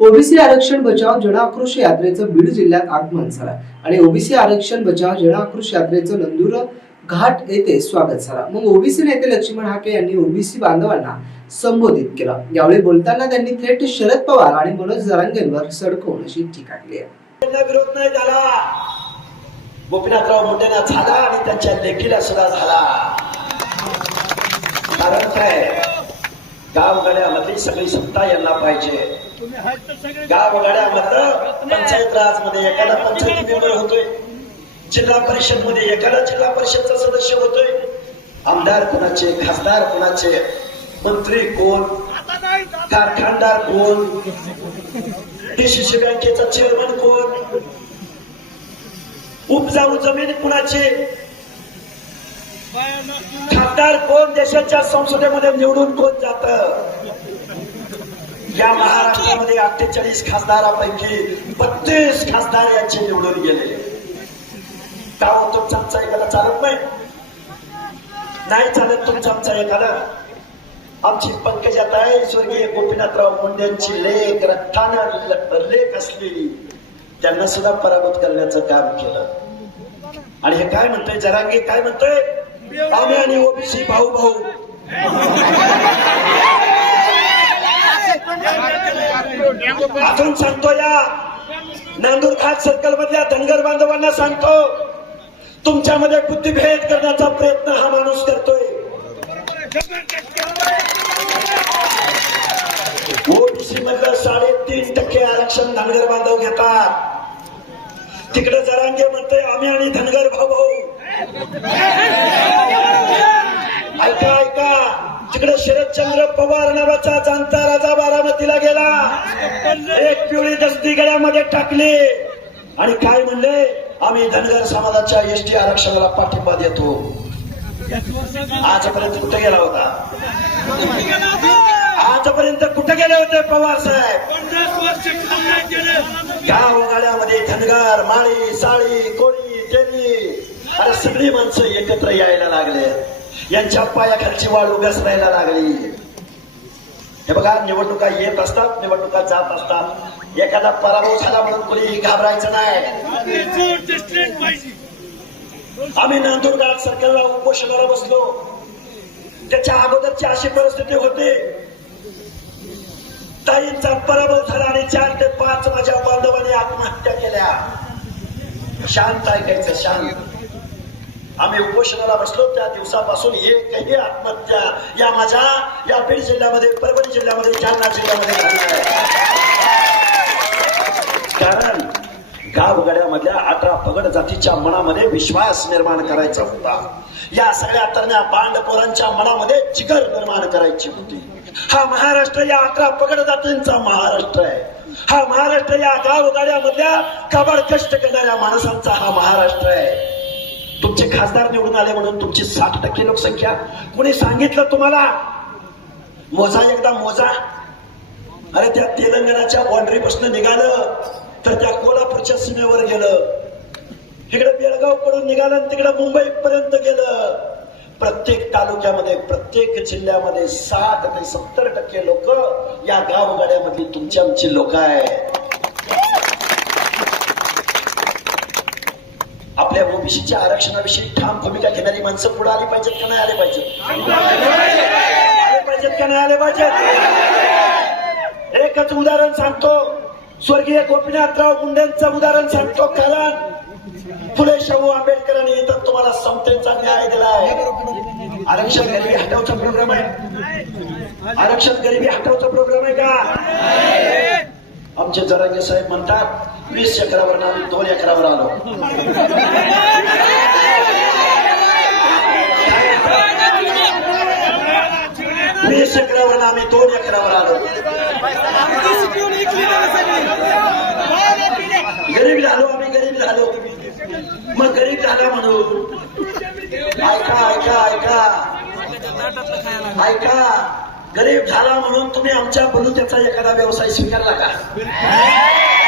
OBC आरक्षण बचाव जन आक्रोश यात्रेचं बीड जिल्ह्यात आगमन झालं. आणि ओबीसी आरक्षण बचाव जन आक्रोश यात्रेचं नंदुर घाट येथे स्वागत झालं. मग ओबीसी नेते लक्ष्मण हाके यांनी ओबीसी बांधवांना संबोधित केलं. यावेळी बोलताना त्यांनी थेट शरद पवार आणि मनोज जरांगेंवर सडकवून अशी टीका केली आहे. विरोध नाही झाला. गोपीनाथराव मुंडेना झाला आणि त्यांच्या लेखीला सुद्धा झाला. कारण काय? गावगड्यामध्ये सगळी सत्ता यांना पाहिजे. गावगाड्यामधलं पंचायत राजमध्ये एखादा पंचायत मेंबर होतोय. जिल्हा परिषदमध्ये एखादा जिल्हा परिषदचा सदस्य होतोय. आमदार कोणाचे खासदार कोणाचे मंत्री कोण कारखानदार कोण डीसीसी बँकेचा चेअरमन कोण उपजाऊ जमीन कुणाचे खासदार कोण देशाच्या संसदेमध्ये निवडून कोण जात? या महाराष्ट्रामध्ये अठ्ठेचाळीस खासदारापैकी बत्तीस खासदार यांचे निवडून गेले. का हो तुमचा एखादा चालत नाही. नाही चालत तुमचा आमचा एखादा आमची पंकजाताई स्वर्गीय गोपीनाथराव मुंडेंची लेख रक्तानं लेख असलेली त्यांना सुद्धा पराभूत करण्याचं काम केलं. आणि हे काय म्हणतोय? जरांगे काय म्हणतोय? आम्ही आणि ओबीसी भाऊ भाऊ. अजून सांगतो या नांदूर खास सर्कल मधल्या धनगर बांधवांना सांगतो तुमच्यामध्ये बुद्धिभेद करण्याचा प्रयत्न हा माणूस करतोय. ओबीसी मधलं साडेतीन टक्के आरक्षण धनगर बांधव घेतात. तिकडे जरांगे म्हणते आम्ही आणि धनगर भाऊ भाऊ. ऐका ऐका. तिकडे शरदचंद्र पवार नावाचा जाणता राजा बारामतीला गेला. एक पिवळी दस्ती गळ्यामध्ये टाकली. आणि काय म्हणले? आम्ही धनगर समाजाच्या एसटी आरक्षणाला पाठिंबा देतो. आजपर्यंत कुठे गेला होता? आजपर्यंत कुठे गेले होते पवार साहेब? गावगाड्यामध्ये धनगर माळी साळी कोळी केली अरे सगळी माणसं एकत्र यायला लागले. यांच्या पायाखालची वाळू घसरायला लागली. हे बघा निवडणुका येत असतात निवडणुका जात असतात. एखादा पराभव झाला म्हणून कोणी घाबरायचं नाही. आम्ही नंदुरबार सर्कलला उपोषणाला बसलो. त्याच्या अगोदरची अशी परिस्थिती होती. ताईंचा पराभव झाला आणि चार ते पाच माझ्या बांधवांनी आत्महत्या केल्या. शांत ऐकायचं शांत. आम्ही उपोषणाला बसलो त्या दिवसापासून एकही आत्महत्या या माझ्या या बीड जिल्ह्यामध्ये परभणी जिल्ह्यामध्ये जालना जिल्ह्यामध्ये झाली कारण गावगड्यामधल्या अठरा पगड जातीच्या मनामध्ये विश्वास निर्माण करायचा होता. या सगळ्या तरण्या बांडपोरांच्या मनामध्ये जिगर निर्माण करायची होती. हा महाराष्ट्र या अठरा पगड जातींचा महाराष्ट्र आहे. हा महाराष्ट्र या गावगाड्यामधल्या कबड कष्ट करणाऱ्या माणसांचा हा महाराष्ट्र आहे. तुमचे खासदार निवडून आले म्हणून तुमची साठ टक्के लोकसंख्या. कोणी सांगितलं तुम्हाला? मोजा एकदा मोजा. अरे त्या तेलंगणाच्या बाउंड्री पासून निघालं तर त्या कोल्हापूरच्या सीमेवर गेलं. इकडे बेळगावकडून निघालं तिकडे मुंबई पर्यंत गेलं. प्रत्येक तालुक्यामध्ये प्रत्येक जिल्ह्यामध्ये साठ ते सत्तर टक्के लोक या गावगाड्यामधली तुमची आमची लोक आहेत. ओबीसीच्या आरक्षणाविषयी ठाम भूमिका घेणारी माणसं पुढे आली पाहिजेत का नाही आले पाहिजेत? आले पाहिजेत का नाही आले पाहिजेत? एकच उदाहरण सांगतो. स्वर्गीय गोपीनाथराव मुंडेंचं उदाहरण सांगतो कारण फुले शाहू आंबेडकरांनी इतर तुम्हाला समतेचा न्याय दिलाय. आरक्षण गरिबी हटवचा प्रोग्राम आहे. आरक्षण गरिबी हटवचा प्रोग्राम आहे का? आमचे जरांगे साहेब म्हणतात वीस एकरावर आम्ही दोन एकरावर आलो वीस एकरावर आम्ही दोन एकरावर आलो. गरीब झालो आम्ही गरीब झालो. मग गरीब झाला म्हणून. ऐका ऐका ऐका. ऐका गरीब झाला म्हणून तुम्ही आमच्या बलुत्याचा एखादा व्यवसाय स्वीकारला का?